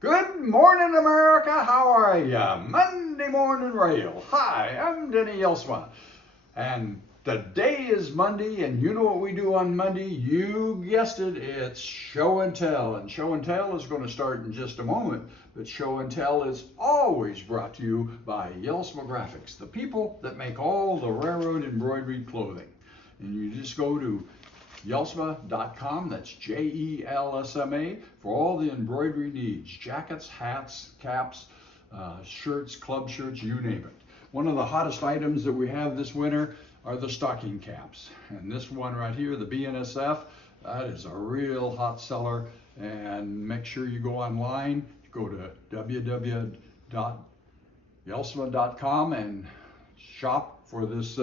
Good morning, America. How are ya? Monday morning rail. Hi, I'm Denny Jelsma. And today is Monday, and you know what we do on Monday? You guessed it, it's show and tell. And show and tell is going to start in just a moment. But show and tell is always brought to you by Jelsma Graphics, the people that make all the railroad embroidered clothing. And you just go to Jelsma.com, that's Jelsma, for all the embroidery needs, jackets, hats, caps, shirts, club shirts, you name it. One of the hottest items that we have this winter are the stocking caps. And this one right here, the BNSF, that is a real hot seller. And make sure you go online, go to www.jelsma.com and shop for this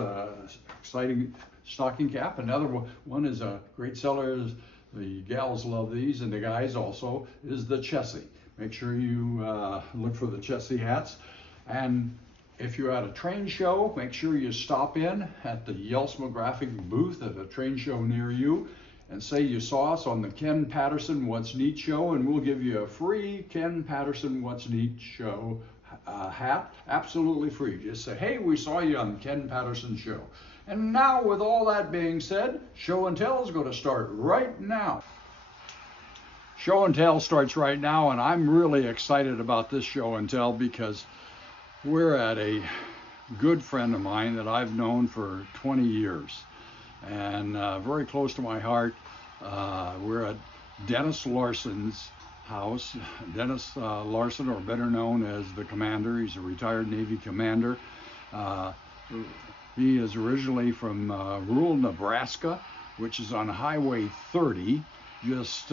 exciting stocking cap. Another one is a great seller, is the gals love these, and the guys also, is the Chessie. Make sure you look for the Chessie hats. And if you're at a train show, make sure you stop in at the Jelsma Graphic booth at a train show near you and say you saw us on the Ken Patterson What's Neat show, and we'll give you a free Ken Patterson What's Neat show hat, absolutely free. Just say, hey, we saw you on Ken Patterson show. And now, with all that being said, show and tell is going to start right now. Show and tell starts right now, and I'm really excited about this show and tell because we're at a good friend of mine that I've known for 20 years and very close to my heart. We're at Dennis Larson's house. Dennis Larson, or better known as the Commander. He's a retired Navy commander. He is originally from rural Nebraska, which is on Highway 30, just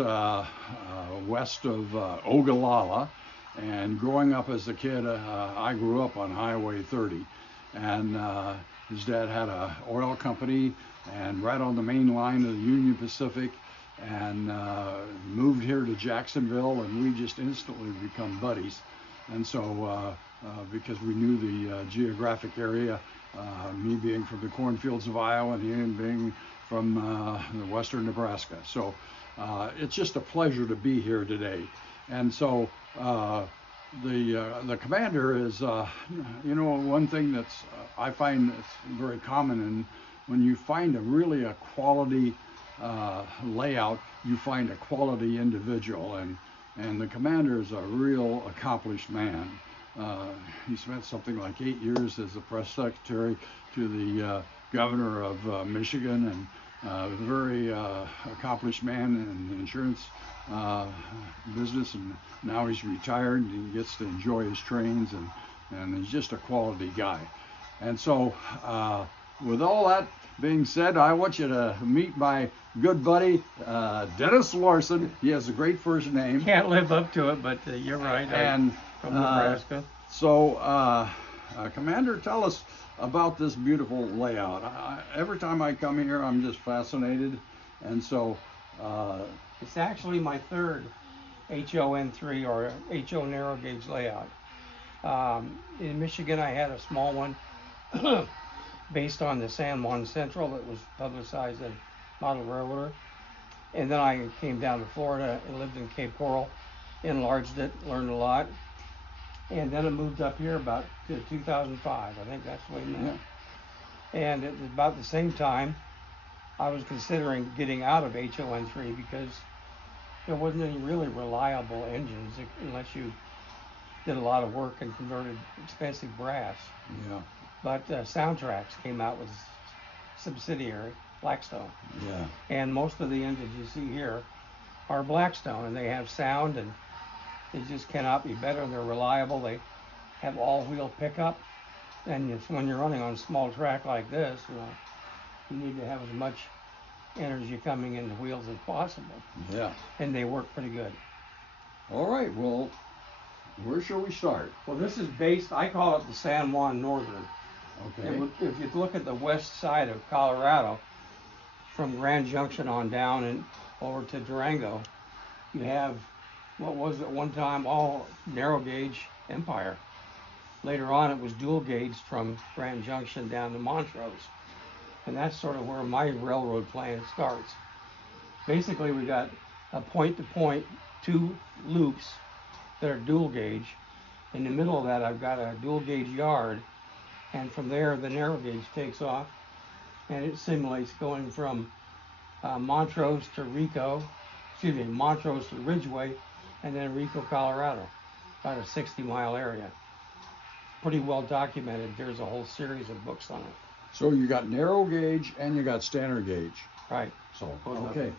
west of Ogallala. And growing up as a kid, I grew up on Highway 30. And his dad had an oil company and right on the main line of the Union Pacific, and moved here to Jacksonville, and we just instantly become buddies. And so because we knew the geographic area, me being from the cornfields of Iowa and him being from the western Nebraska. So it's just a pleasure to be here today. And so the Commander is, you know, one thing that's I find that's very common, and when you find really a quality layout, you find a quality individual, and the Commander is a real accomplished man. He spent something like 8 years as the press secretary to the governor of Michigan, and a very accomplished man in the insurance business, and now he's retired and he gets to enjoy his trains, and he's just a quality guy. And so with all that being said, I want you to meet my good buddy, Dennis Larson. He has a great first name. Can't live up to it, but you're right. And from Nebraska. So, Commander, tell us about this beautiful layout. Every time I come here, I'm just fascinated. And so, it's actually my third HON3 or HO narrow gauge layout. In Michigan, I had a small one based on the San Juan Central that was publicized in Model Railroader. And then I came down to Florida and lived in Cape Coral, enlarged it, learned a lot. And then I moved up here about to 2005. I think that's the way now. Yeah. And at about the same time, I was considering getting out of HON3 because there wasn't any really reliable engines unless you did a lot of work and converted expensive brass. Yeah. But Soundtracks came out with a subsidiary, Blackstone. Yeah. And most of the engines you see here are Blackstone, and they have sound, and they just cannot be better. They're reliable. They have all-wheel pickup, and when you're running on a small track like this, you need to have as much energy coming in the wheels as possible. Yeah. And they work pretty good. All right. Well, where shall we start? Well, this is based, I call it the San Juan Northern. Okay. And if you look at the west side of Colorado, from Grand Junction on down and over to Durango, you have what was at one time all narrow gauge empire. Later on, it was dual gauge from Grand Junction down to Montrose. And that's sort of where my railroad plan starts. Basically, we got a point-to-point, 2 loops that are dual gauge. In the middle of that, I've got a dual gauge yard, and from there the narrow gauge takes off, and it simulates going from Montrose to Montrose to Ridgeway, and then Rico, Colorado, about a 60-mile area. Pretty well documented. There's a whole series of books on it. So you got narrow gauge and you got standard gauge. Right. So, okay.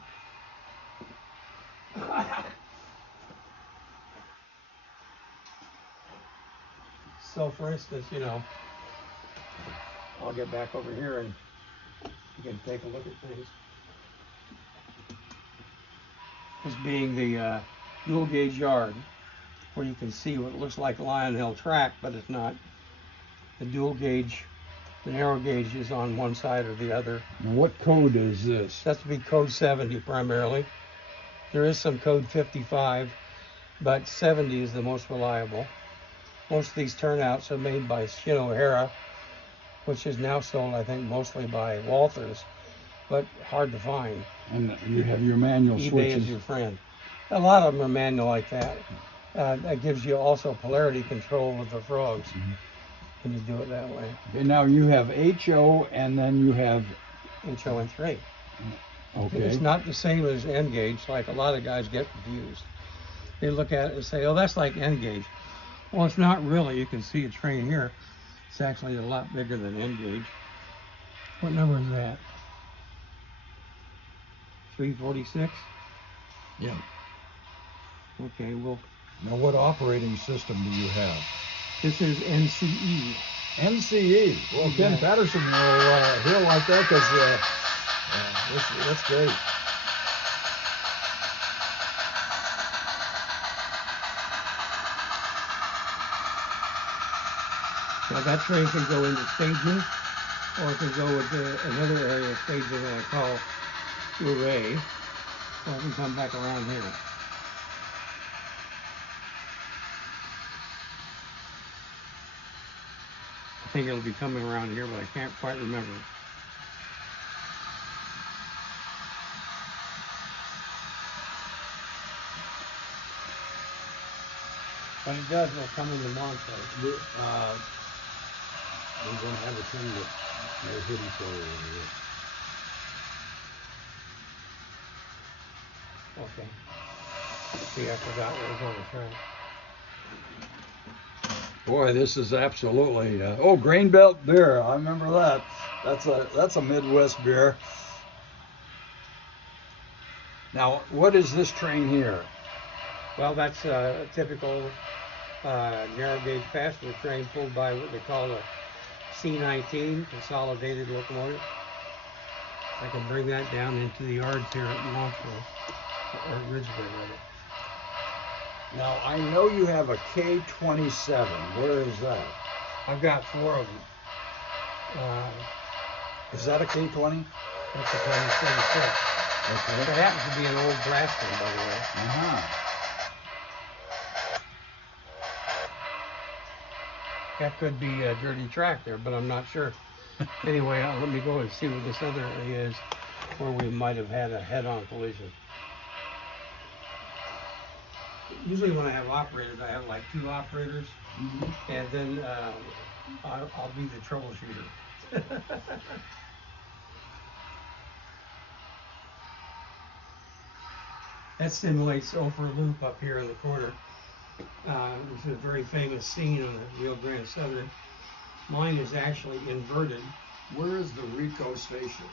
So for instance, you know, I'll get back over here and you can take a look at things. This being the dual gauge yard, where you can see what looks like a Lion Hill track, but it's not. The dual gauge, the narrow gauge is on one side or the other. Now what code is this? That's to be code 70 primarily. There is some code 55, but 70 is the most reliable. Most of these turnouts are made by Shin O'Hara, which is now sold, I think, mostly by Walthers, but hard to find. And you have your manual eBay switches. is your friend. A lot of them are manual like that. That gives you also polarity control with the frogs when you do it that way. Okay, now you have HO and then you have HO and 3. Okay. It's not the same as N gauge, like a lot of guys get confused. They look at it and say, oh, that's like N gauge. Well, it's not really. You can see a train here. It's actually a lot bigger than N gauge. What number is that? 346? Yeah. Okay, well, Now what operating system do you have? this is NCE. NCE. Well, Ken Patterson he'll like that because that's great. Now that train can go into staging, or it can go into another area of staging that I call array, or it can come back around here. I think it'll be coming around here, but I can't quite remember. When it does, it'll come into Montrose. We're going to have a train that they're hidden for over here. Okay. See, I forgot what was on the train. Boy, this is absolutely Grain Belt beer. I remember that. That's a Midwest beer. Now, what is this train here? Well, that's a typical narrow gauge passenger train pulled by what they call a C19 consolidated locomotive. I can bring that down into the yards here at Montrose, or Ridgeway rather. Now, I know you have a K27. Where is that? I've got 4 of them. Is that a K20? That's a 2026. Okay. It happens to be an old brass one, by the way. Uh-huh. That could be a dirty track there, but I'm not sure. Anyway, let me go and see what this other area is where we might have had a head-on collision. Usually when I have operators, I have like 2 operators, and then I'll be the troubleshooter. That simulates Ophir Loop up here in the corner. It's a very famous scene on the Rio Grande Southern. Mine is actually inverted. Where is the Rico station?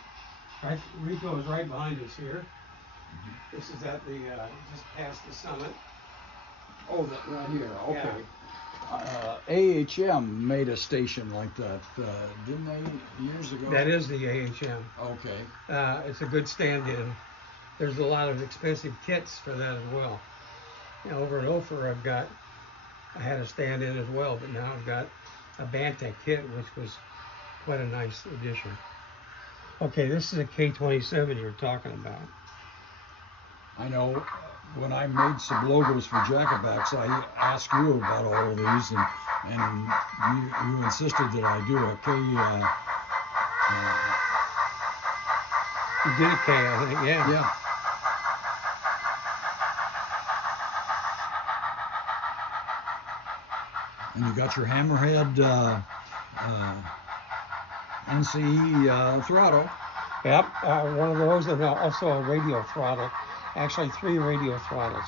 Right, Rico is right behind us here. This is at the just past the summit. Oh, that right here. Okay. Yeah. AHM made a station like that, didn't they, years ago? That is the AHM. Okay. It's a good stand-in. There's a lot of expensive kits for that as well. Now, over in Ophir, I had a stand-in as well, but now I've got a Bantech kit, which was quite a nice addition. Okay, this is a K27 you're talking about. I know when I made some logos for Jackabacks, I asked you about all of these, and you insisted that I do a K. You did a K, I think, yeah. Yeah. And you got your hammerhead NCE throttle. Yep, one of those, and also a radio throttle. Actually, 3 radio throttles.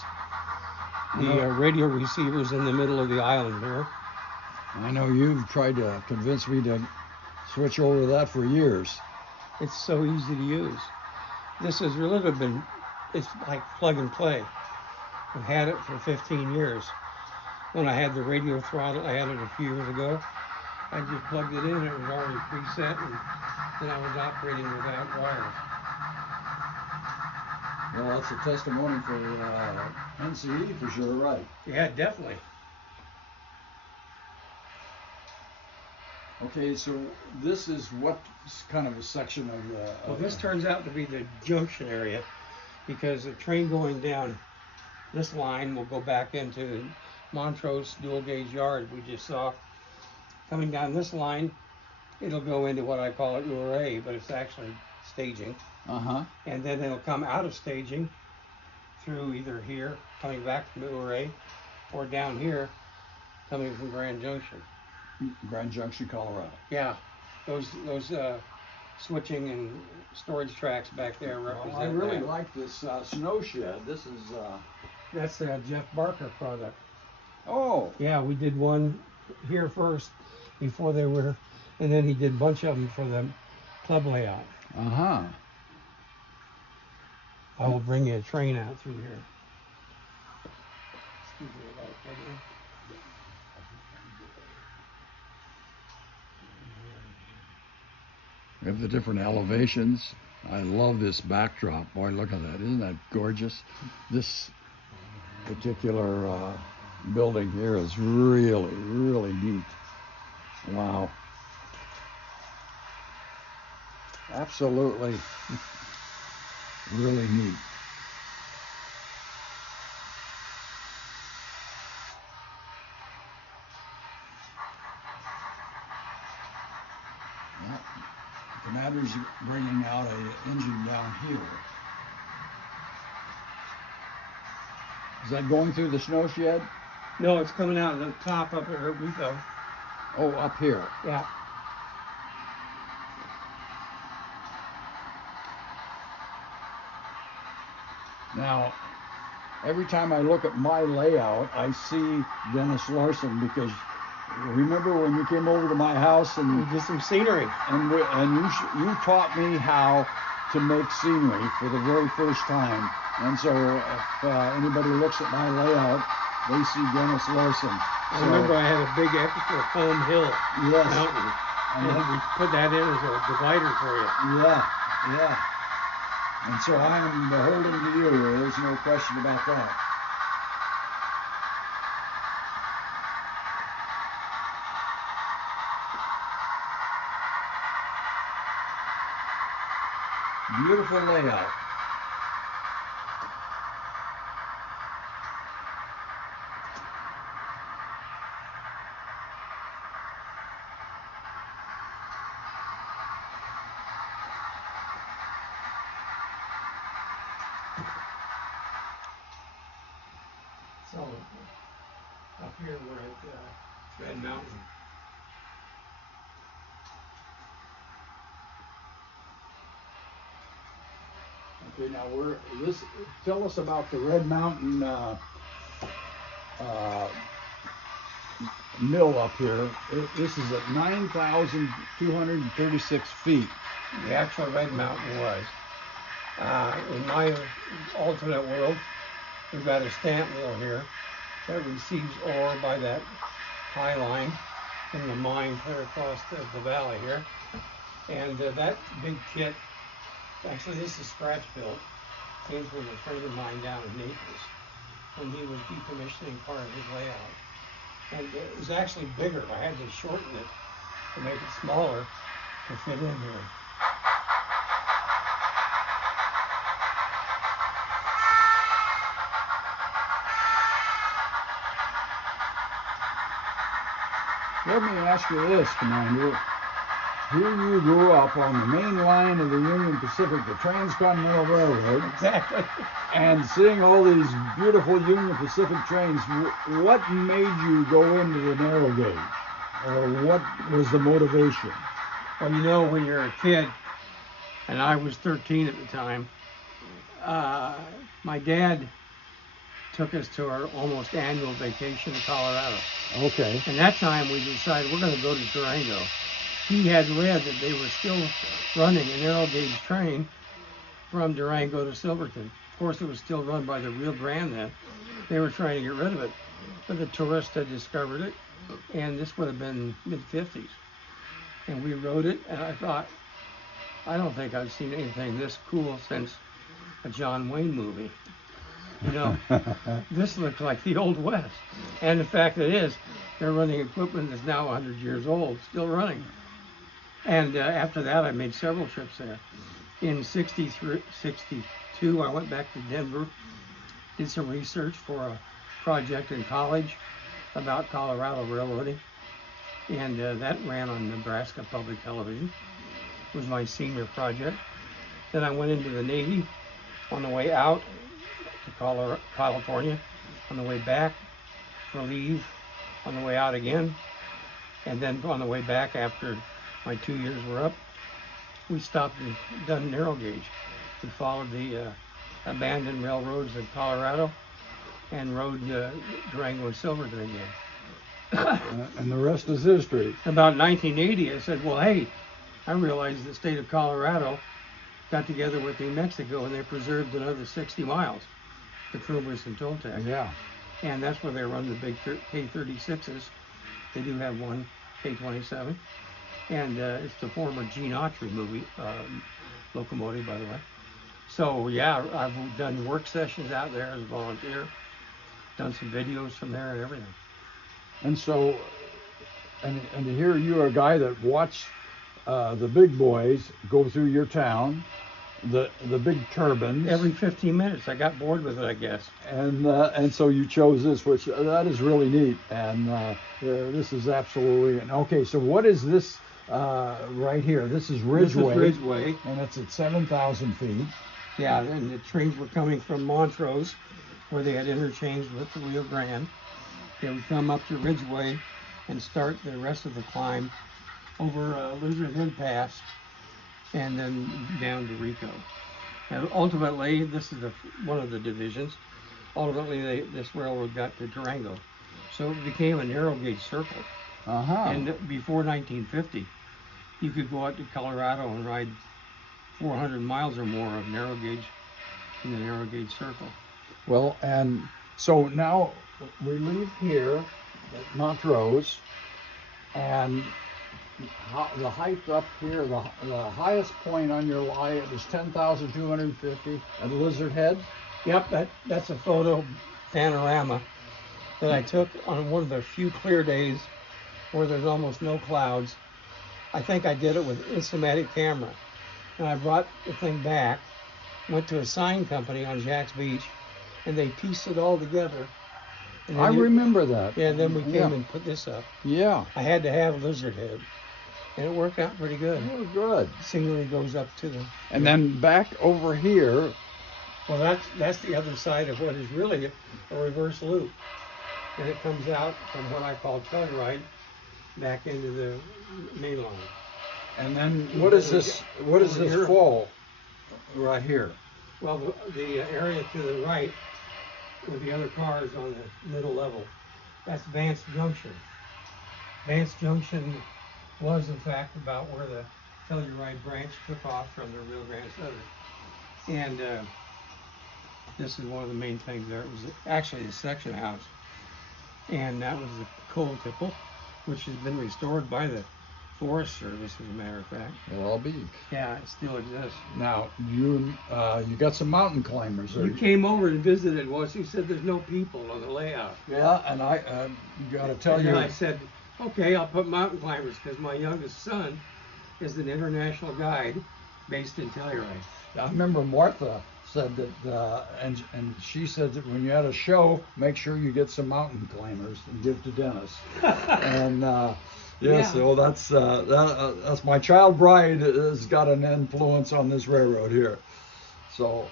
The radio receiver's in the middle of the island here. I know you've tried to convince me to switch over to that for years. It's so easy to use. This has really been, it's like plug and play. I've had it for 15 years. When I had the radio throttle, I had it a few years ago. I just plugged it in, it was already preset, and then I was operating without wires. Well, that's a testimony for NCE for sure, right? Yeah, definitely. Okay, so this is what kind of a section of the... Well, this turns out to be the junction area, because the train going down this line will go back into the Montrose dual gauge yard we just saw. Coming down this line, it'll go into what I call it URA, but it's actually staging. Uh-huh. And then it'll come out of staging through either here, coming back from URA, or down here, coming from Grand Junction. Grand Junction, Colorado. Yeah, those switching and storage tracks back there represent I really that. like this snow shed. This is... That's a Jeff Barker product. Oh! Yeah, we did one here first before they were, and then he did a bunch of them for the club layout. Uh-huh. I will bring you a train out through here. Excuse me about it. We have the different elevations. I love this backdrop. Boy, look at that. Isn't that gorgeous? This particular building here is really, really neat. Wow. Absolutely really neat. Well, the commander's bringing out an engine down here. Is that going through the snow shed? No, it's coming out of the top up where we go. Oh, up here. Yeah. Now, every time I look at my layout, I see Dennis Larson, because remember when you came over to my house and We did some scenery. you taught me how to make scenery for the very first time. And so if anybody looks at my layout, they see Dennis Larson. I remember I had a big extra foam hill mountain, and we put that in as a divider for you. Yeah, yeah. And so I am beholden to you. There's no question about that. Beautiful layout. So up here we're at Red Mountain. Okay, now tell us about the Red Mountain mill up here. This is at 9,236 feet. The actual Red Mountain was. In my alternate world, we've got a stamp mill here that receives ore by that high line from the mine clear across the valley here. And that big kit, actually this is scratch built, came from a friend of mine down in Naples when he was decommissioning part of his layout. And it was actually bigger. I had to shorten it to make it smaller to fit in here. Let me ask you this, Commander. here you grew up on the main line of the Union Pacific, the Transcontinental Railroad. Exactly. And seeing all these beautiful Union Pacific trains, what made you go into the narrow gauge? Or what was the motivation? Well, you know, when you're a kid, and I was 13 at the time, my dad took us to our almost annual vacation to Colorado. Okay. And that time we decided we're going to go to Durango. He had read that they were still running a narrow gauge train from Durango to Silverton. Of course, it was still run by the Rio Grande then. They were trying to get rid of it, but the tourists had discovered it, and this would have been mid-50s. And we rode it, and I thought, I don't think I've seen anything this cool since a John Wayne movie. You know, this looks like the Old West. And in fact, it is. They're running equipment that's now 100 years old, still running. And after that, I made several trips there. In 62, I went back to Denver, did some research for a project in college about Colorado railroading. And that ran on Nebraska Public Television. It was my senior project. Then I went into the Navy on the way out to California, on the way back for leave, on the way out again, and then on the way back after my 2 years were up, we stopped and done narrow gauge. We followed the abandoned railroads in Colorado and rode Durango and Silverton again. And the rest is history. About 1980, I said, well, hey, I realized the state of Colorado got together with New Mexico and they preserved another 60 miles. The Krumers and Toltec. Yeah. And that's where they run the big K-36s. They do have one K-27. And it's the former Gene Autry movie, locomotive, by the way. So, yeah, I've done work sessions out there as a volunteer, done some videos from there and everything. And so, and to hear you're a guy that watched the big boys go through your town, the big turbines. Every 15 minutes, I got bored with it, I guess. And so you chose this, which that is really neat. And this is absolutely okay. So what is this right here? This is Ridgeway. This is Ridgeway, and it's at 7,000 feet. Yeah, and the trains were coming from Montrose, where they had interchanged with the Rio Grande. They would come up to Ridgeway and start the rest of the climb over Lizard Head Pass and then down to Rico. And ultimately, this is one of the divisions. Ultimately, this railroad got to Durango. So it became a narrow gauge circle. Uh-huh. And before 1950, you could go out to Colorado and ride 400 miles or more of narrow gauge in the narrow gauge circle. Well, and so now we leave here at Montrose, and the height up here, the highest point on your line is 10,250 at Lizard Head. Yep, that's a photo panorama that I took on one of the few clear days where there's almost no clouds. I think I did it with Instamatic camera. And I brought the thing back, went to a sign company on Jack's Beach, and they pieced it all together. And I remember that. Yeah, then we came and put this up. Yeah. I had to have Lizard Head, and it worked out pretty good. Oh, good. Singly goes up to the... And then back over here. Well, that's the other side of what is really a reverse loop. And it comes out from what I call Telluride back into the main line. And then what is this? What is this fall right here? Well, the area to the right, with the other cars on the middle level, that's Vance Junction. Vance Junction was, in fact, about where the Telluride branch took off from the Rio Grande Southern. And this is one of the main things there. It was actually the section house. And that was the coal tipple, which has been restored by the Forest Service, as a matter of fact. Well, big. Yeah, it still exists. Now, you got some mountain climbers. You came over and visited once. You said there's no people on the layout. Yeah, and I got to tell you. And I said, okay, I'll put mountain climbers, because my youngest son is an international guide based in Telluride. I remember Martha said that, and she said that when you're at a show, make sure you get some mountain climbers and give to Dennis. And yes, Yeah. so that's my child bride has got an influence on this railroad here. So,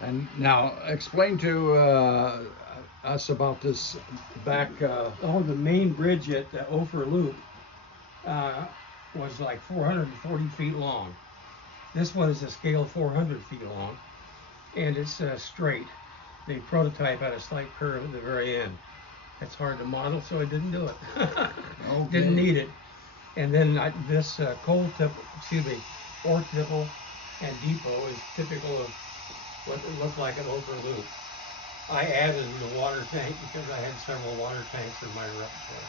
and now explain to us about this back. Oh, the main bridge at Ophir Loop was like 440 feet long. This one is a scale 400 feet long, and it's straight. The prototype had a slight curve at the very end. It's hard to model, so I didn't do it. Okay. Didn't need it. And then this ore tipple and depot is typical of what it looked like at Ophir Loop. I added the water tank because I had several water tanks in my repertoire.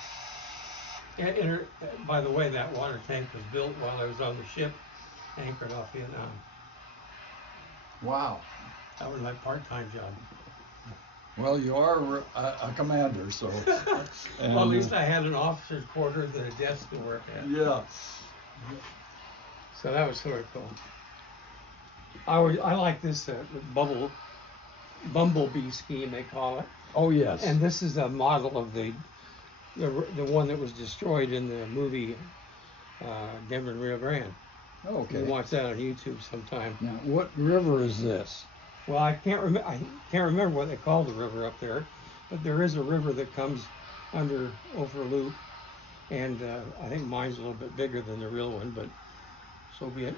And by the way, that water tank was built while I was on the ship anchored off Vietnam. Wow. That was my part-time job. Well, you are a commander, so. Well, at least I had an officer's quarters and a desk to work at. Yeah. So that was sort of cool. I like this bumblebee scheme, they call it. Oh yes. And this is a model of the one that was destroyed in the movie Denver and Rio Grande. Okay. You can watch that on YouTube sometime. Now, what river is this? Well, I can't remember what they call the river up there, but there is a river that comes under Ophir Loop, and I think mine's a little bit bigger than the real one, but so be it.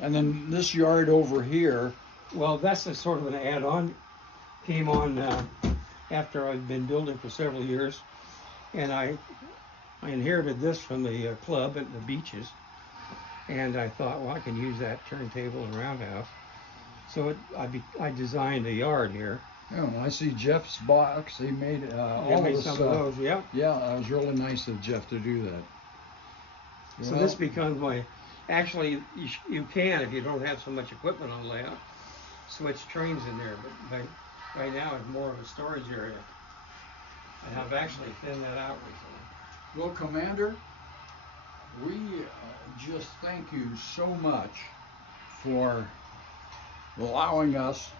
And then this yard over here. Well, that's a sort of an add-on. Came on after I've been building for several years, and I inherited this from the club at the beaches, and I thought, well, I can use that turntable and roundhouse. So I designed a yard here. Oh, I see Jeff's box. He made all made this some of those, yeah. Yeah, that was really nice of Jeff to do that. So this becomes my. Actually, you can, if you don't have so much equipment on layout, switch trains in there. But right now it's more of a storage area, and I've actually thinned that out recently. Well, Commander, we just thank you so much for allowing us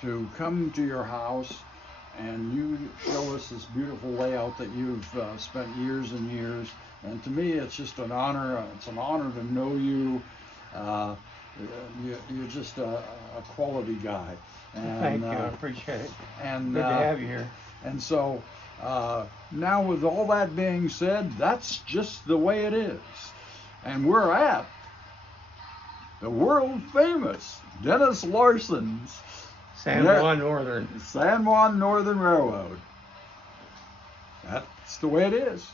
to come to your house and you show us this beautiful layout that you've spent years and years. And to me, it's just an honor. It's an honor to know you. You're just a quality guy. And, thank you. I appreciate it. And good to have you here. And so now, with all that being said, that's just the way it is. And we're at the world famous Dennis Larson's San Juan Northern Railroad. That's the way it is.